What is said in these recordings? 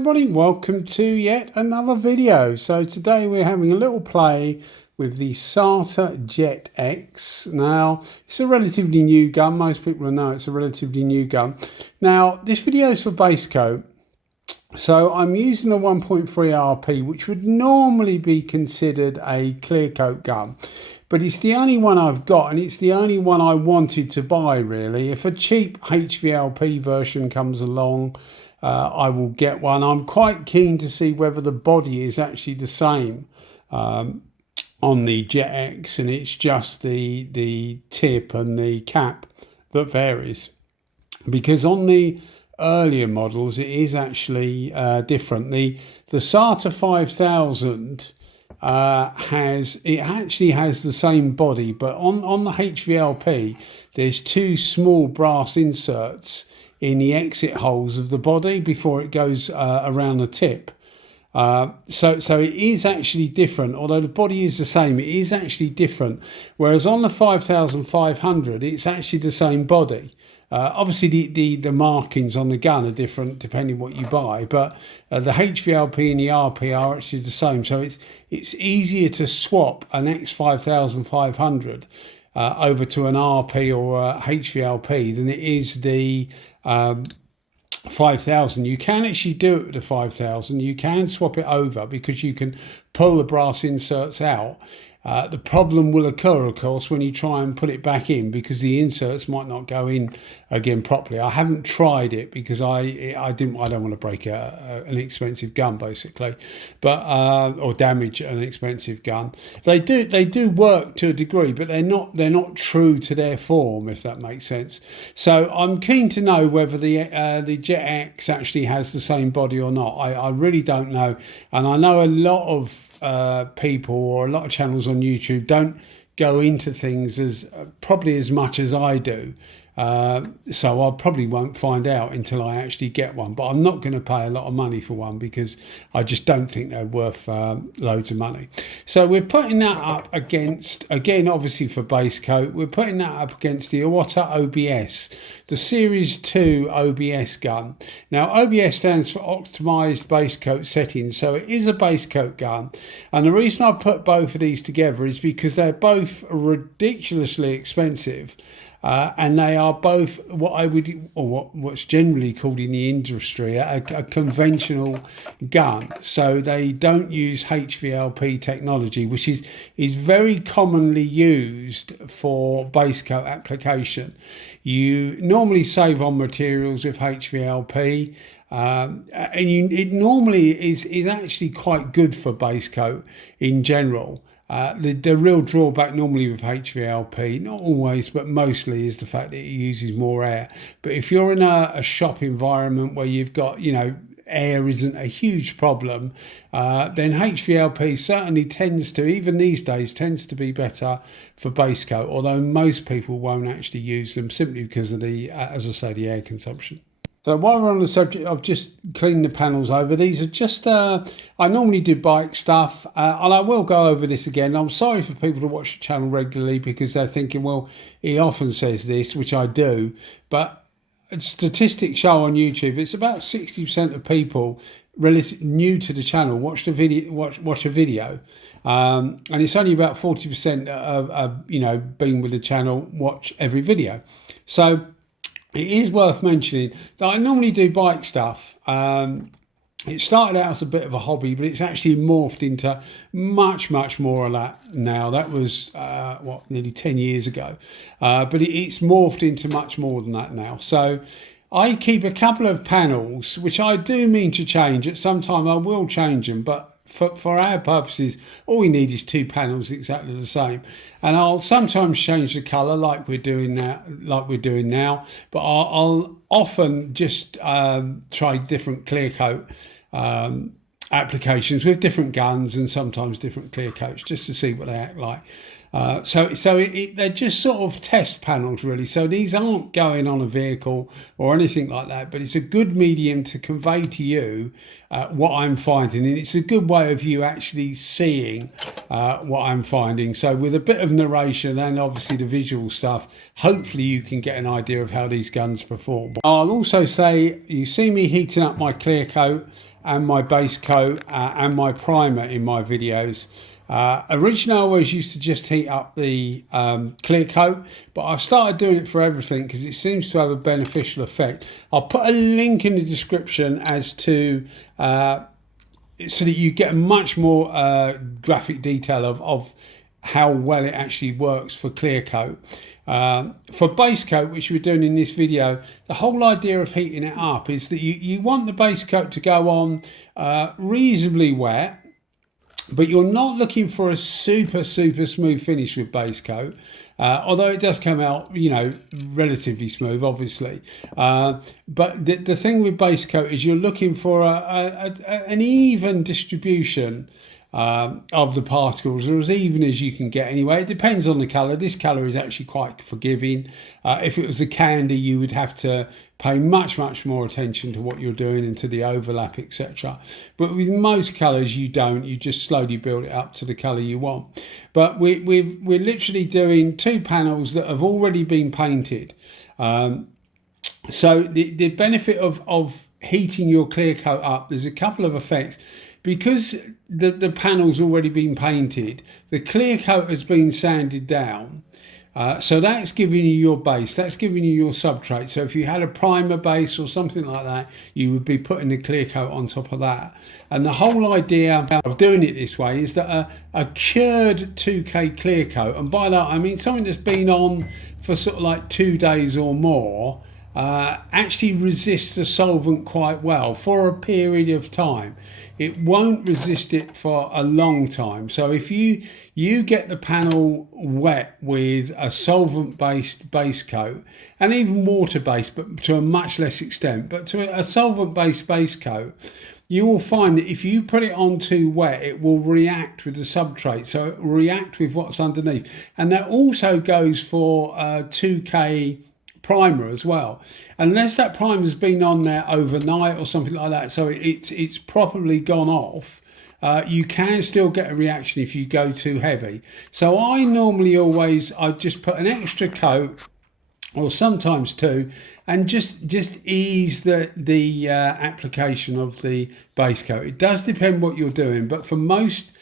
everybody, welcome to yet another video. So today we're having a little play with the Sata JetX. Now it's a relatively new gun, most people will know it's a relatively new gun. Now this video is for base coat, so I'm using the 1.3 RP, which would normally be considered a clear coat gun, but it's the only one I've got and it's the only one I wanted to buy really. If a cheap HVLP version comes along, I will get one. I'm quite keen to see whether the body is actually the same on the JetX, and it's just the tip and the cap that varies, because on the earlier models it is actually different. The Sata 5000 actually has the same body, but on the HVLP there's two small brass inserts in the exit holes of the body before it goes around the tip. So it is actually different. Although the body is the same, it is actually different. Whereas on the 5500, it's actually the same body. Obviously the markings on the gun are different depending what you buy, but the HVLP and the RP are actually the same. So it's easier to swap an X5500 over to an RP or a HVLP than it is the 5000. You can actually do it with the 5000. You can swap it over because you can pull the brass inserts out. The problem will occur, of course, when you try and put it back in, because the inserts might not go in again properly. I haven't tried it because I don't want to break an expensive gun basically, but or damage an expensive gun. They do work to a degree, but they're not true to their form, if that makes sense. So I'm keen to know whether the JetX actually has the same body or not. I really don't know, and I know a lot of people or a lot of channels on YouTube don't go into things as probably as much as I do, so I probably won't find out until I actually get one. But I'm not going to pay a lot of money for one because I just don't think they're worth loads of money. So we're putting that up against, again obviously for base coat, we're putting that up against the Iwata OBS, the Series 2 OBS gun. Now OBS stands for optimized base coat settings, so it is a base coat gun, and the reason I put both of these together is because they're both ridiculously expensive. And they are both what's generally called in the industry a conventional gun. So they don't use HVLP technology, which is very commonly used for base coat application. You normally save on materials with HVLP. It normally is actually quite good for base coat in general. The real drawback normally with HVLP, not always, but mostly, is the fact that it uses more air. But if you're in a shop environment where you've got, air isn't a huge problem, then HVLP certainly tends to, even these days, tends to be better for base coat, although most people won't actually use them simply because of the, as I say, the air consumption. So while we're on the subject of just cleaning the panels over, these are just, I normally do bike stuff, and I will go over this again. I'm sorry for people to watch the channel regularly because they're thinking, well, he often says this, which I do, but statistics show on YouTube, it's about 60% of people new to the channel watch a video, and it's only about 40% of being with the channel watch every video. So it is worth mentioning that I normally do bike stuff. It started out as a bit of a hobby, but it's actually morphed into much more of that now. That was nearly 10 years ago, but it's morphed into much more than that now. So I keep a couple of panels, which I do mean to change. At some time I will change them, but for our purposes, all we need is two panels exactly the same. And I'll sometimes change the colour like we're doing now, but I'll often just try different clear coat applications with different guns and sometimes different clear coats just to see what they act like. They're just sort of test panels really. So these aren't going on a vehicle or anything like that, but it's a good medium to convey to you what I'm finding, and it's a good way of you actually seeing what I'm finding. So with a bit of narration and obviously the visual stuff, hopefully you can get an idea of how these guns perform. I'll also say, you see me heating up my clear coat. and my base coat and my primer in my videos. Originally, I always used to just heat up the clear coat, but I started doing it for everything because it seems to have a beneficial effect. I'll put a link in the description as to so that you get a much more graphic detail of how well it actually works for clear coat. For base coat, which we're doing in this video, the whole idea of heating it up is that you want the base coat to go on reasonably wet, but you're not looking for a super smooth finish with base coat, although it does come out, you know, relatively smooth, obviously. But the thing with base coat is you're looking for an even distribution of the particles, or as even as you can get anyway. It depends on the colour. This colour is actually quite forgiving. If it was a candy, you would have to pay much more attention to what you're doing and to the overlap, etc. But with most colours you don't, you just slowly build it up to the colour you want. But we're literally doing 2 panels that have already been painted. So the benefit of heating your clear coat up, there's a couple of effects. Because the panel's already been painted, the clear coat has been sanded down. So that's giving you your base, that's giving you your substrate. So if you had a primer base or something like that, you would be putting the clear coat on top of that. And the whole idea of doing it this way is that a cured 2K clear coat, and by that I mean something that's been on for sort of like 2 days or more, actually resists the solvent quite well for a period of time. It won't resist it for a long time. So if you get the panel wet with a solvent-based base coat, and even water-based, but to a much less extent, but to a solvent-based base coat, you will find that if you put it on too wet, it will react with the substrate. So it will react with what's underneath. And that also goes for 2K primer as well, unless that primer's been on there overnight or something like that, so it's properly gone off. You can still get a reaction if you go too heavy. So I normally I just put an extra coat, or sometimes 2, and just ease the application of the base coat. It does depend what you're doing, but for most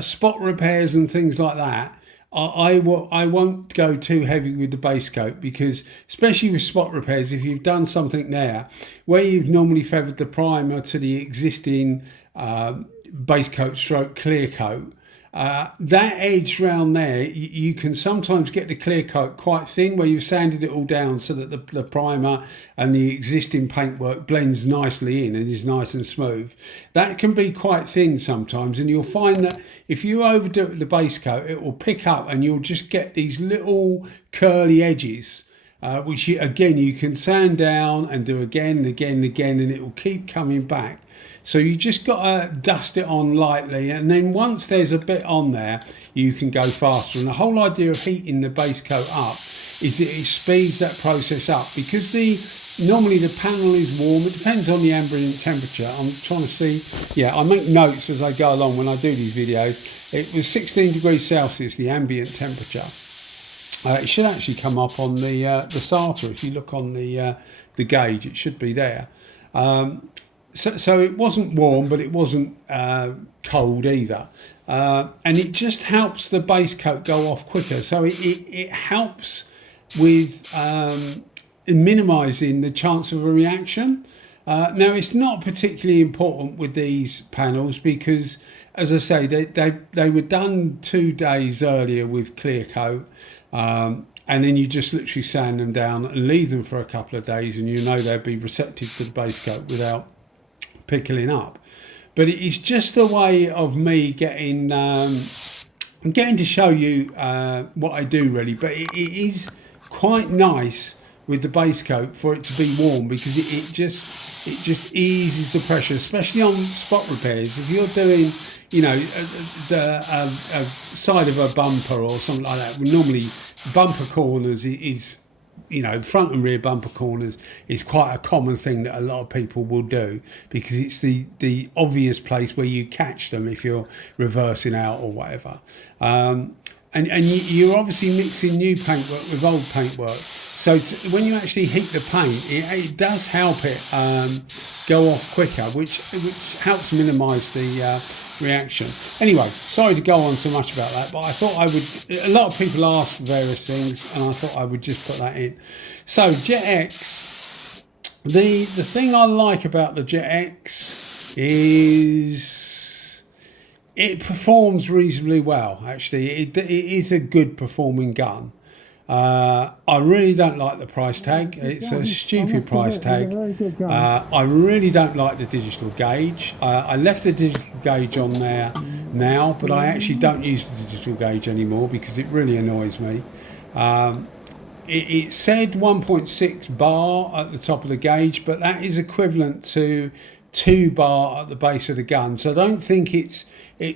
spot repairs and things like that, I won't go too heavy with the base coat, because especially with spot repairs, if you've done something there where you've normally feathered the primer to the existing base coat stroke clear coat, that edge round there, you can sometimes get the clear coat quite thin where you've sanded it all down so that the primer and the existing paintwork blends nicely in and is nice and smooth. That can be quite thin sometimes, and you'll find that if you overdo it with the base coat, it will pick up and you'll just get these little curly edges, which again you can sand down and do again and again, and it will keep coming back. So you just got to dust it on lightly, and then once there's a bit on there, you can go faster. And the whole idea of heating the base coat up is that it speeds that process up, because normally the panel is warm. It depends on the ambient temperature. I'm trying to see. Yeah, I make notes as I go along when I do these videos. It was 16 degrees Celsius, the ambient temperature. It should actually come up on the Sata. If you look on the gauge, it should be there. So it wasn't warm, but it wasn't cold either. And it just helps the base coat go off quicker. So it helps with minimising the chance of a reaction. Now, it's not particularly important with these panels because, as I say, they were done 2 days earlier with clear coat. And then you just literally sand them down and leave them for a couple of days, and you know they'll be receptive to the base coat without pickling up. But it is just a way of me getting to show you what I do really. But it is quite nice with the base coat for it to be warm, because it just eases the pressure, especially on spot repairs. If you're doing, you know, the side of a bumper or something like that, normally bumper corners is, you know, front and rear bumper corners is quite a common thing that a lot of people will do, because it's the obvious place where you catch them if you're reversing out or whatever. you're obviously mixing new paintwork with old paintwork. So when you actually heat the paint, it does help it go off quicker, which helps minimise the reaction. Anyway, sorry to go on so much about that, but I thought I would. A lot of people ask various things, and I thought I would just put that in. So JetX, the thing I like about the JetX is it performs reasonably well. Actually, it is a good performing gun. I really don't like the price tag. It's a stupid price tag. I really don't like the digital gauge. I left the digital gauge on there now, but I actually don't use the digital gauge anymore because it really annoys me. It said 1.6 bar at the top of the gauge, but that is equivalent to 2 bar at the base of the gun. So I don't think it's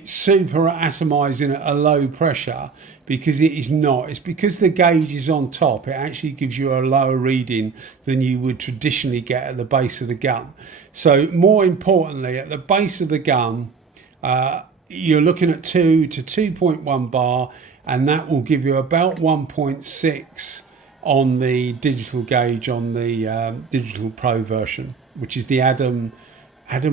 super atomizing at a low pressure, because it is not. It's because the gauge is on top, it actually gives you a lower reading than you would traditionally get at the base of the gun. So more importantly, at the base of the gun, you're looking at 2 to 2.1 bar, and that will give you about 1.6 on the digital gauge on the Digital Pro version, which is the Adam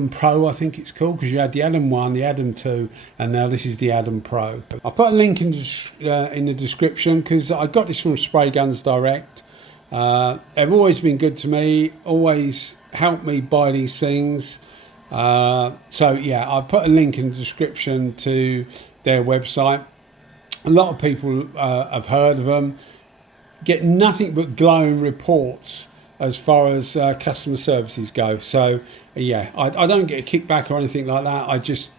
Pro, I think it's called, because you had the Adam 1, the Adam 2, and now this is the Adam Pro. I'll put a link in the description, because I got this from Spray Guns Direct. They've always been good to me, always helped me buy these things. So yeah, I'll put a link in the description to their website. A lot of people have heard of them, get nothing but glowing reports as far as customer services go. So yeah, I don't get a kickback or anything like that. I just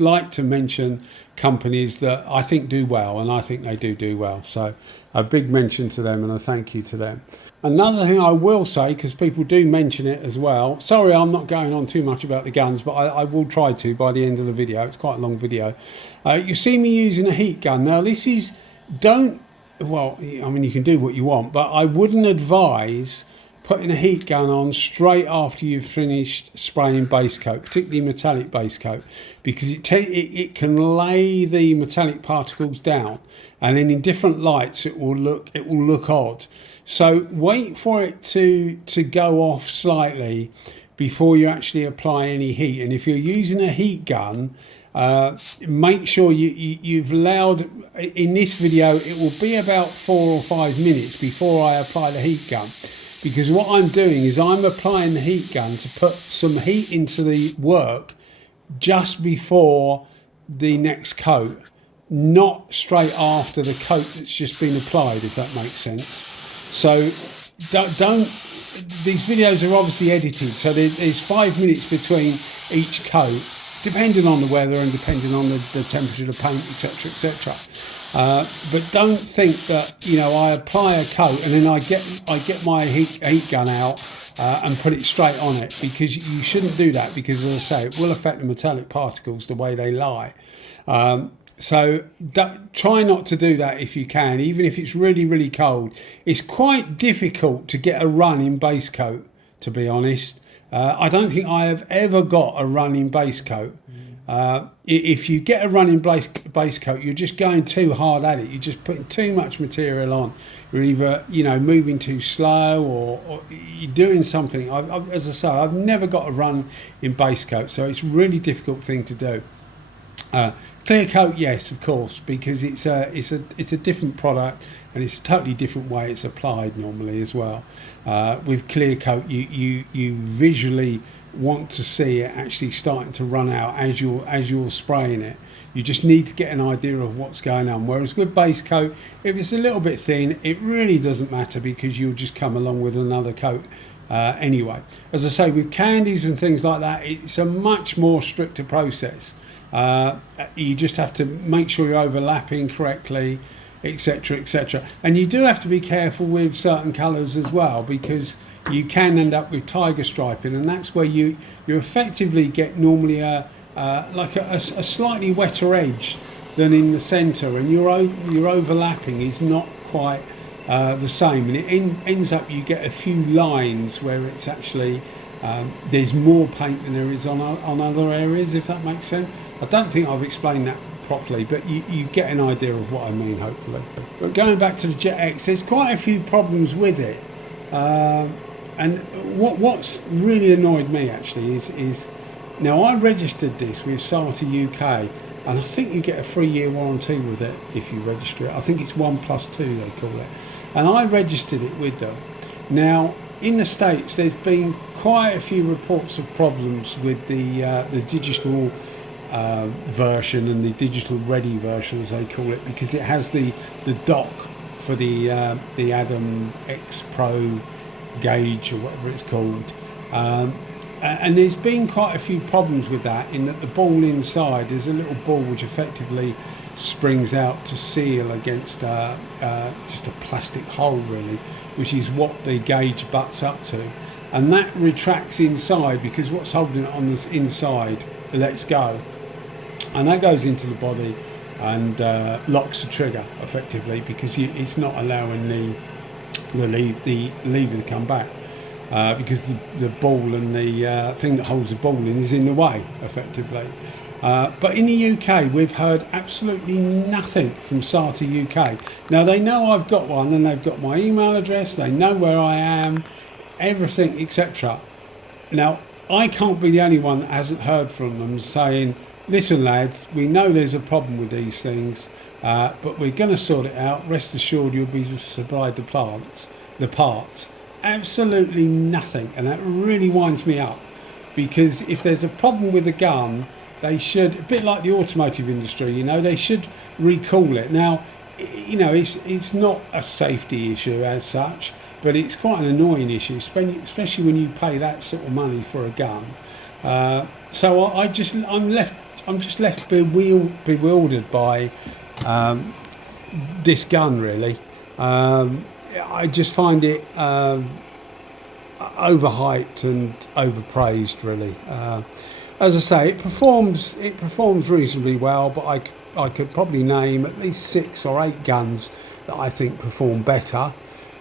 like to mention companies that I think do well, and I think they do well. So a big mention to them and a thank you to them. Another thing I will say, because people do mention it as well, sorry I'm not going on too much about the guns, but I will try to by the end of the video. It's quite a long video. You see me using a heat gun. Now this is, well, I mean, you can do what you want, but I wouldn't advise putting a heat gun on straight after you've finished spraying base coat, particularly metallic base coat, because it can lay the metallic particles down, and then in different lights it will look odd. So wait for it to go off slightly before you actually apply any heat. And if you're using a heat gun, make sure you've allowed, in this video it will be about 4 or 5 minutes before I apply the heat gun, because what I'm doing is I'm applying the heat gun to put some heat into the work just before the next coat, not straight after the coat that's just been applied, if that makes sense. So don't these videos are obviously edited, so there's 5 minutes between each coat, depending on the weather and depending on the temperature of the paint, etc, etc. But don't think that, you know, I apply a coat and then I get my heat gun out and put it straight on it, because you shouldn't do that, because as I say, it will affect the metallic particles the way they lie. So try not to do that if you can, even if it's really cold. It's quite difficult to get a run in base coat, to be honest. I don't think I have ever got a run in base coat. If you get a run in base coat, you're just going too hard at it. You're just putting too much material on. You're either, you know, moving too slow, or you're doing something. As I say, I've never got a run in base coat, so it's a really difficult thing to do. Clear coat, yes, of course, because it's a different product, and it's a totally different way it's applied normally as well. With clear coat, you visually want to see it actually starting to run out as you're spraying it. You just need to get an idea of what's going on. Whereas with base coat, if it's a little bit thin, it really doesn't matter, because you'll just come along with another coat anyway. As I say, with candies and things like that, it's a much more stricter process. You just have to make sure you're overlapping correctly, etc, etc. And you do have to be careful with certain colours as well, because you can end up with tiger striping, and that's where you effectively get normally like a slightly wetter edge than in the centre, and your overlapping is not quite the same, and it ends up you get a few lines where it's actually there's more paint than there is on other areas, if that makes sense. I don't think I've explained that properly, but you get an idea of what I mean, hopefully. But going back to the JetX, there's quite a few problems with it, and what's really annoyed me actually is now I registered this with Sata UK, and I think you get a 3-year warranty with it if you register it. I think it's 1+2 they call it, and I registered it with them. Now in the States there's been quite a few reports of problems with the digital version and the digital ready version, as they call it, because it has the dock for the Adam X Pro gauge or whatever it's called, and there's been quite a few problems with that, in that the ball inside, there's a little ball which effectively springs out to seal against just a plastic hole really, which is what the gauge butts up to, and that retracts inside because what's holding it on this inside lets go, and that goes into the body and locks the trigger effectively, because it's not allowing the lever to come back, because the ball and the thing that holds the ball in is in the way effectively. But in the UK we've heard absolutely nothing from Sata UK. Now they know I've got one, and they've got my email address, they know where I am, everything, etc. Now I can't be the only one that hasn't heard from them saying, listen lads, we know there's a problem with these things, but we're going to sort it out, rest assured you'll be supplied the parts. Absolutely nothing, and that really winds me up, because if there's a problem with a gun, they should, a bit like the automotive industry, you know, they should recall it. Now, you know, it's not a safety issue as such, but it's quite an annoying issue, especially when you pay that sort of money for a gun. So I'm just left bewildered by this gun really. I just find it overhyped and overpraised really. As I say, it performs reasonably well, but I could probably name at least 6 or 8 guns that I think perform better,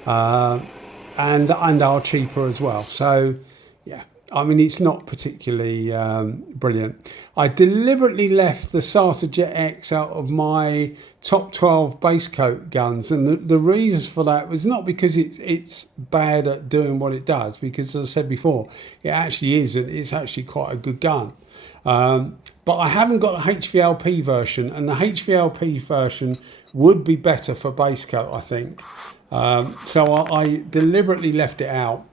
and are cheaper as well. So yeah, I mean, it's not particularly brilliant. I deliberately left the Sata JetX out of my top 12 base coat guns, and the reasons for that was not because it's bad at doing what it does, because as I said before, it actually is, and it's actually quite a good gun. But I haven't got the HVLP version, and the HVLP version would be better for base coat, I think. So I deliberately left it out.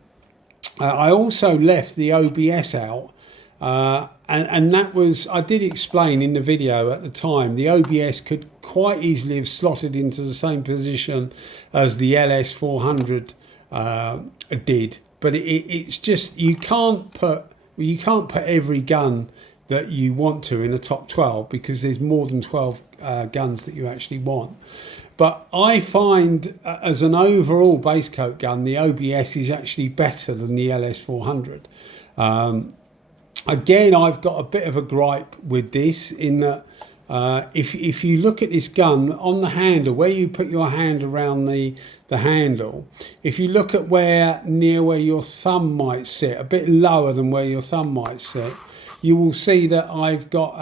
I also left the OBS out, and that was, I did explain in the video at the time, the OBS could quite easily have slotted into the same position as the LS400 did, but it's just, you can't put every gun that you want to in a top 12, because there's more than 12 guns that you actually want. But I find, as an overall base coat gun, the OBS is actually better than the LS400. Again, I've got a bit of a gripe with this, in that if you look at this gun on the handle, where you put your hand around the handle, if you look at near where your thumb might sit, a bit lower than where your thumb might sit, you will see that I've got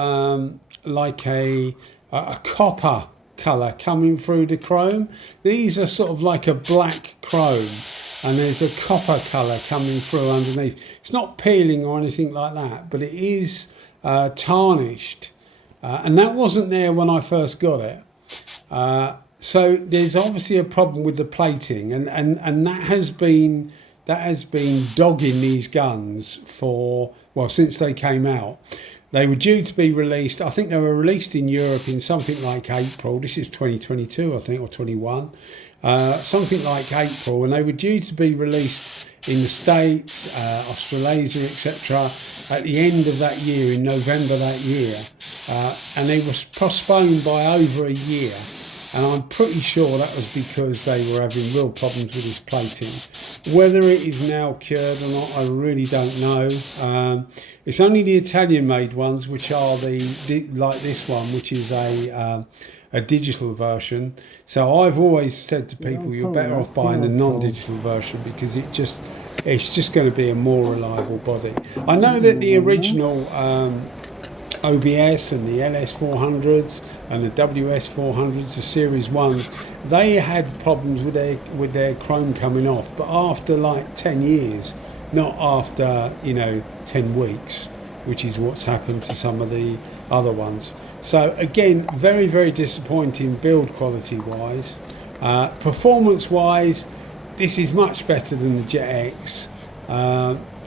like a copper colour coming through the chrome. These are sort of like a black chrome, and there's a copper colour coming through underneath. It's not peeling or anything like that, but it is tarnished, and that wasn't there when I first got it. So there's obviously a problem with the plating, and that has been dogging these guns for, well, since they came out. They were due to be released, I think they were released in Europe in something like April. This is 2022, I think, or 21. Something like April, and they were due to be released in the States, Australasia, etc. at the end of that year, in November that year. And they were postponed by over a year. And I'm pretty sure that was because they were having real problems with this plating. Whether it is now cured or not, I really don't know. It's only the Italian-made ones, which are like this one, which is a digital version. So I've always said to people, you're better off buying the non-digital version, because it's just going to be a more reliable body. I know that the original OBS and the LS400s and the WS400s, the Series 1s, they had problems with their chrome coming off, but after like 10 years, not after 10 weeks, which is what's happened to some of the other ones. So again, very, very disappointing build quality wise. Performance wise, this is much better than the JetX.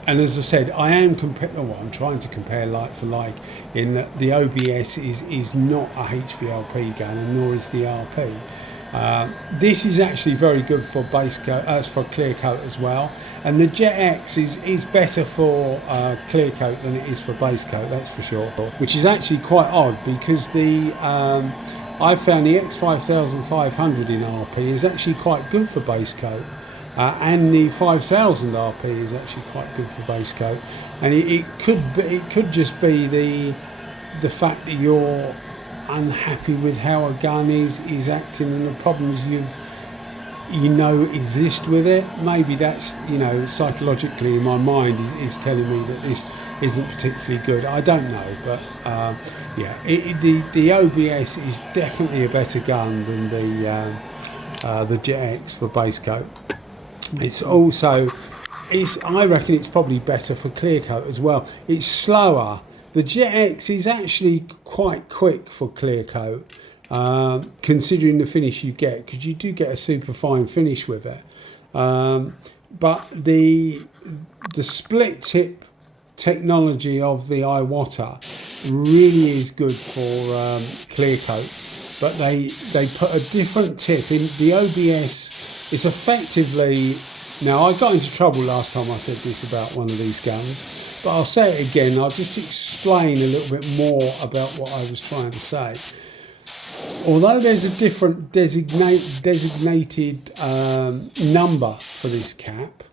And as I said, I'm trying to compare like for like, in that the OBS is not a HVLP gun, and nor is the RP. This is actually very good for base coat, for clear coat as well. And the JetX is better for clear coat than it is for base coat, that's for sure. Which is actually quite odd, because I found the X5500 in RP is actually quite good for base coat. And the 5000 RP is actually quite good for base coat, and it could just be the fact that you're unhappy with how a gun is acting and the problems exist with it. Maybe that's psychologically in my mind is telling me that this isn't particularly good. I don't know, but yeah, the OBS is definitely a better gun than the JetX for base coat. It's also, I reckon it's probably better for clear coat as well. It's slower. The JetX is actually quite quick for clear coat, considering the finish you get, because you do get a super fine finish with it. But the split tip technology of the Iwata really is good for clear coat, but they put a different tip in the OBS. It's effectively, now I got into trouble last time I said this about one of these guns, but I'll say it again. I'll just explain a little bit more about what I was trying to say. Although there's a different designated number for this cap,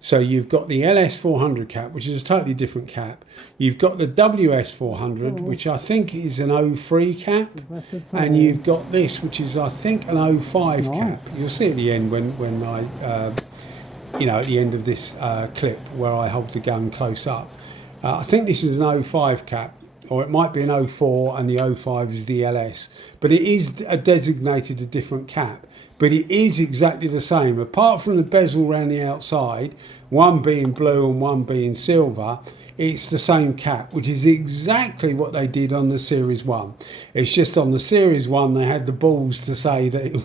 so you've got the LS400 cap, which is a totally different cap. You've got the WS400, which I think is an 03 cap, and you've got this, which is I think an 05 cap. You'll see at the end when I, at the end of this clip where I hold the gun close up. I think this is an 05 cap, or it might be an 04, and the 05 is the LS. But it is designated a different cap. But it is exactly the same, apart from the bezel around the outside, one being blue and one being silver. It's the same cap, which is exactly what they did on the Series 1. It's just on the Series 1 they had the balls to say that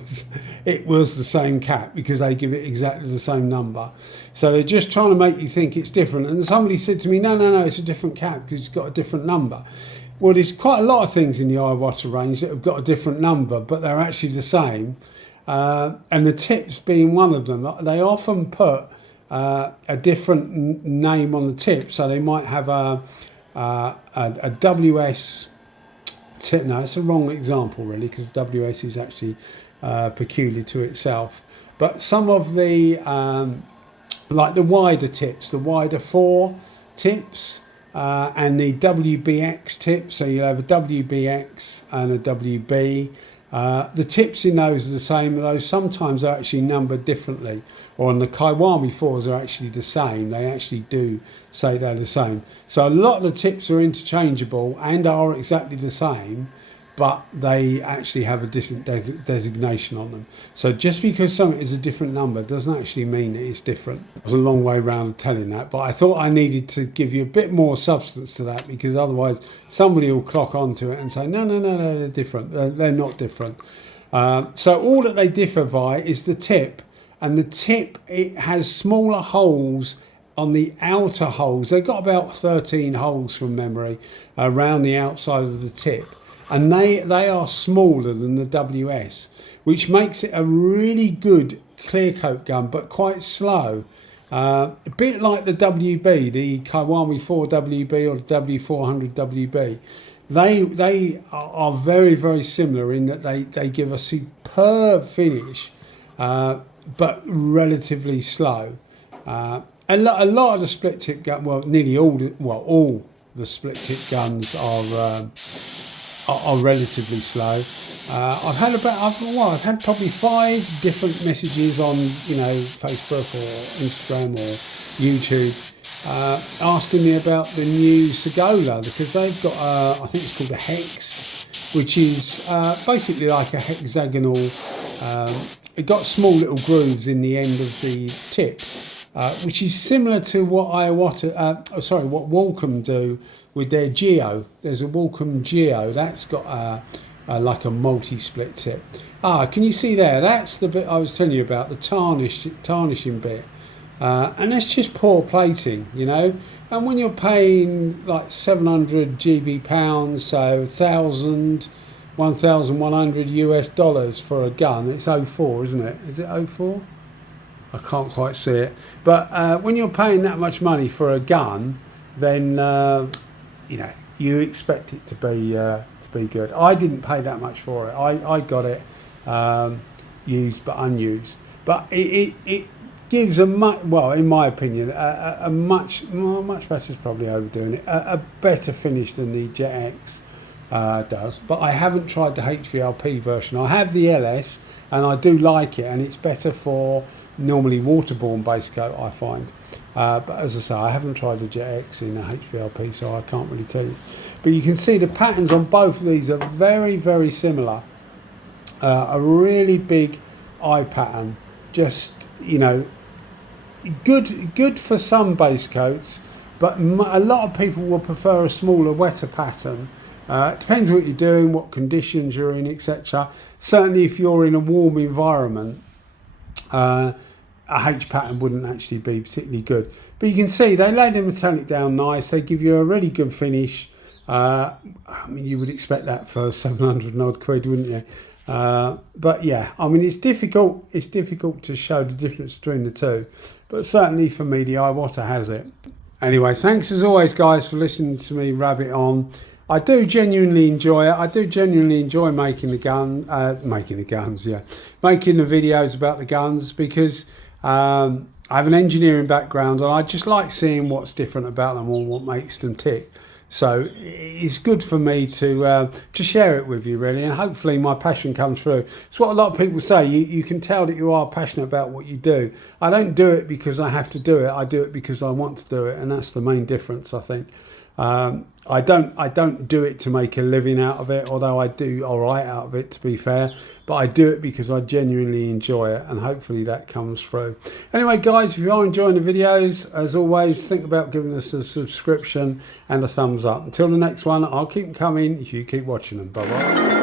it was the same cap, because they give it exactly the same number. So they're just trying to make you think it's different. And somebody said to me, no, it's a different cap because it's got a different number. Well, there's quite a lot of things in the Iwata range that have got a different number, but they're actually the same. And the tips being one of them. They often put a different name on the tip, so they might have a WS tip. No, it's a wrong example really, because WS is actually peculiar to itself. But some of the like the wider tips, the wider 4 tips, and the WBX tips, so you'll have a WBX and a WB. The tips in those are the same, although sometimes they're actually numbered differently. Or on the Kiwami 4s are actually the same. They actually do say they're the same. So a lot of the tips are interchangeable and are exactly the same, but they actually have a different designation on them. So just because something is a different number doesn't actually mean that it's different. It was a long way around of telling that, but I thought I needed to give you a bit more substance to that, because otherwise somebody will clock onto it and say, no, they're different. They're not different. So all that they differ by is the tip, and the tip, it has smaller holes on the outer holes. They've got about 13 holes from memory around the outside of the tip. And they are smaller than the WS, which makes it a really good clear coat gun, but quite slow. A bit like the WB, the Kiwami 4 WB or the W400 WB. They are very, very similar in that they give a superb finish, but relatively slow. A lot of the split tip gun, well, nearly all the split tip guns are relatively slow. I've had probably 5 different messages on Facebook or Instagram or YouTube asking me about the new Segola, because they've got, I think it's called a Hex, which is basically like a hexagonal, it got small little grooves in the end of the tip, which is similar to what what Walcom do with their Geo. There's a Walcom Geo that's got like a multi-split tip. Can you see there? That's the bit I was telling you about, the tarnishing bit. And that's just poor plating, you know. And when you're paying like 700 GB pounds, so 1,100 US dollars for a gun, it's 04, isn't it? Is it 04? I can't quite see it. But when you're paying that much money for a gun, then you know, you expect it to be good. I didn't pay that much for it. I got it used but unused. But it gives a much, well, in my opinion, a much better is probably overdoing it, a better finish than the JetX does. But I haven't tried the HVLP version. I have the LS and I do like it, and it's better for normally waterborne base coat, I find. But as I say, I haven't tried the JetX in the HVLP, so I can't really tell you. But you can see the patterns on both of these are very, very similar. A really big eye pattern, just, you know, good for some base coats, but a lot of people will prefer a smaller, wetter pattern. It depends what you're doing, what conditions you're in, etc. Certainly if you're in a warm environment, a H pattern wouldn't actually be particularly good. But you can see they lay the metallic down nice. They give you a really good finish. I mean, you would expect that for 700 and odd quid, wouldn't you? But yeah, I mean, it's difficult to show the difference between the two, but certainly for me the Iwata has it. Anyway, thanks as always guys for listening to me rabbit on. I do genuinely enjoy it. I do genuinely enjoy making the videos about the guns, because I have an engineering background and I just like seeing what's different about them or what makes them tick. So it's good for me to share it with you, really, and hopefully my passion comes through. It's what a lot of people say. You can tell that you are passionate about what you do. I don't do it because I have to do it. I do it because I want to do it, and that's the main difference, I think. I don't do it to make a living out of it, although I do all right out of it, to be fair. But I do it because I genuinely enjoy it, and hopefully that comes through. Anyway, guys, if you are enjoying the videos, as always, think about giving us a subscription and a thumbs up. Until the next one, I'll keep them coming if you keep watching them. Bye bye.